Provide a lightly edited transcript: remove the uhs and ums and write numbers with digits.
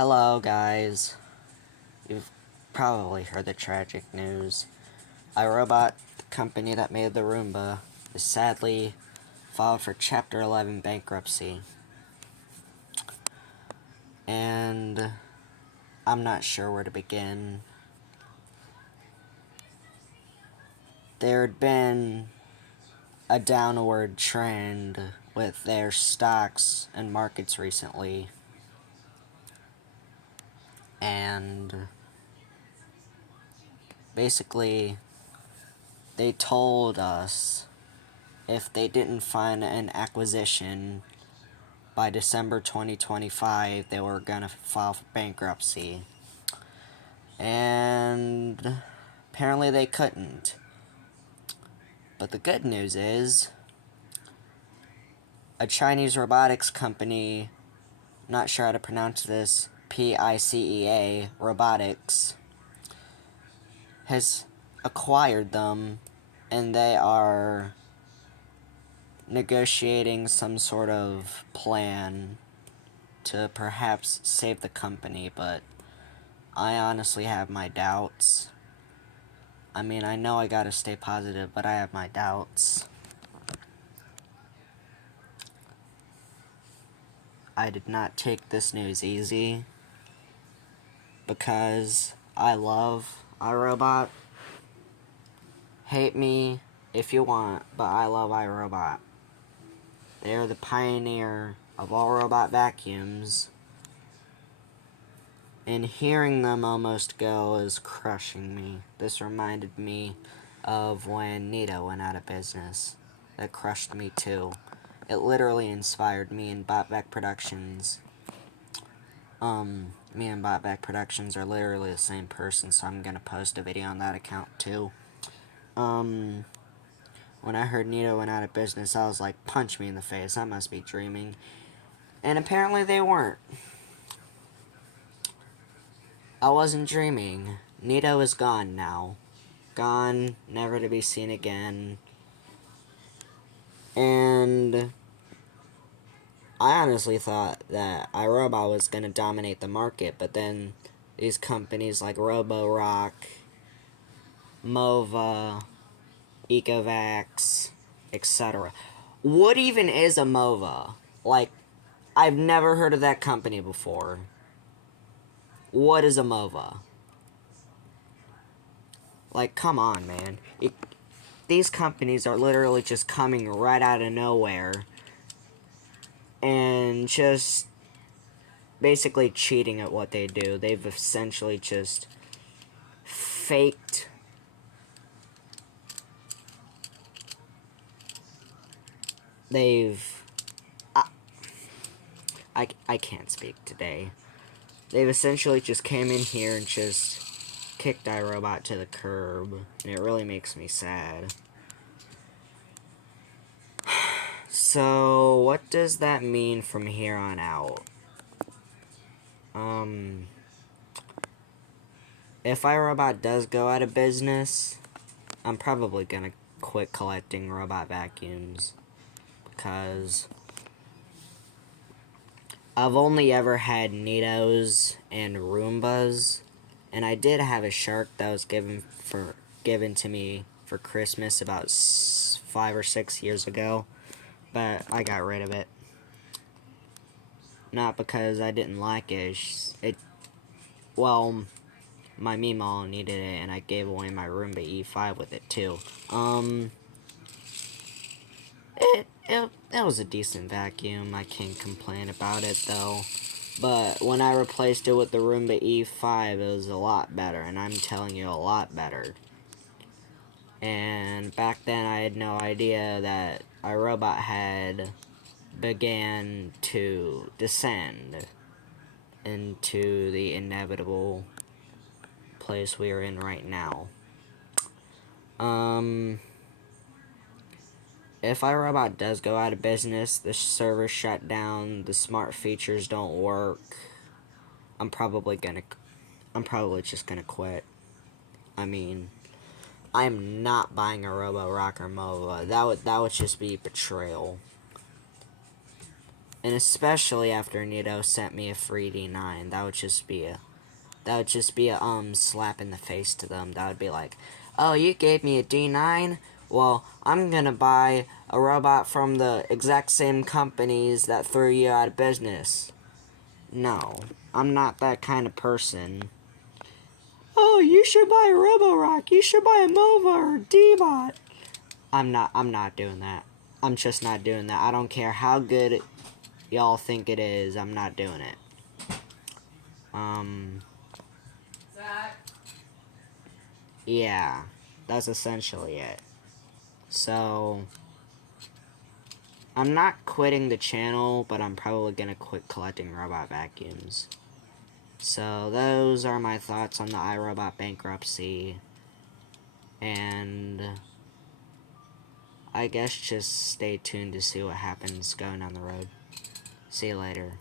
Hello, guys. You've probably heard the tragic news. iRobot, the company that made the Roomba, is sadly filed for Chapter 11 bankruptcy. And I'm not sure where to begin. There had been a downward trend with their stocks and markets recently. And basically, they told us if they didn't find an acquisition by December 2025, they were gonna file for bankruptcy. And apparently they couldn't. But the good news is, a Chinese robotics company, not sure how to pronounce this, PICEA Robotics, has acquired them, and they are negotiating some sort of plan to perhaps save the company, but I honestly have my doubts. I mean, I know I gotta stay positive, but I have my doubts. I did not take this news easy, because I love iRobot. Hate me if you want, but I love iRobot. They are the pioneer of all robot vacuums, and hearing them almost go is crushing me. This reminded me of when Nito went out of business. That crushed me too. It literally inspired me and Vac Productions. Me and Vac Productions are literally the same person, so I'm gonna post a video on that account too. When I heard Nito went out of business, I was like, punch me in the face, I must be dreaming. And apparently they weren't. I wasn't dreaming. Nito is gone now. Gone, never to be seen again. And I honestly thought that iRobot was going to dominate the market, but then these companies like Roborock, Mova, Ecovacs, etc. What even is a Mova? Like, I've never heard of that company before. What is a Mova? Like, come on, man. These companies are literally just coming right out of nowhere and just basically cheating at what they do. They've essentially just faked I can't speak today. They've essentially just came in here and just kicked iRobot to the curb, and it really makes me sad. So, what does that mean from here on out? If iRobot does go out of business, I'm probably gonna quit collecting robot vacuums, because I've only ever had Nitos and Roombas, and I did have a shark that was given to me for Christmas about 5 or 6 years ago, but I got rid of it. Not because I didn't like it. Well, my Meemaw needed it, and I gave away my Roomba E5 with it too. It was a decent vacuum. I can't complain about it though. But when I replaced it with the Roomba E5, it was a lot better, and I'm telling you, a lot better. And back then, I had no idea that iRobot had began to descend into the inevitable place we are in right now. If iRobot does go out of business, the server's shut down, the smart features don't work, I'm probably just gonna quit. I mean, I'm not buying a Roborock or Mova. That would just be betrayal. And especially after Nito sent me a free D9, that would just be a slap in the face to them. That would be like, oh, you gave me a D9? Well, I'm gonna buy a robot from the exact same companies that threw you out of business. No, I'm not that kind of person. Oh, you should buy a Roborock. You should buy a MOVA or a D-Bot. I'm not doing that. I'm just not doing that. I don't care how good y'all think it is. I'm not doing it. Zach. Yeah, that's essentially it. So, I'm not quitting the channel, but I'm probably gonna quit collecting robot vacuums. So, those are my thoughts on the iRobot bankruptcy. And I guess just stay tuned to see what happens going down the road. See you later.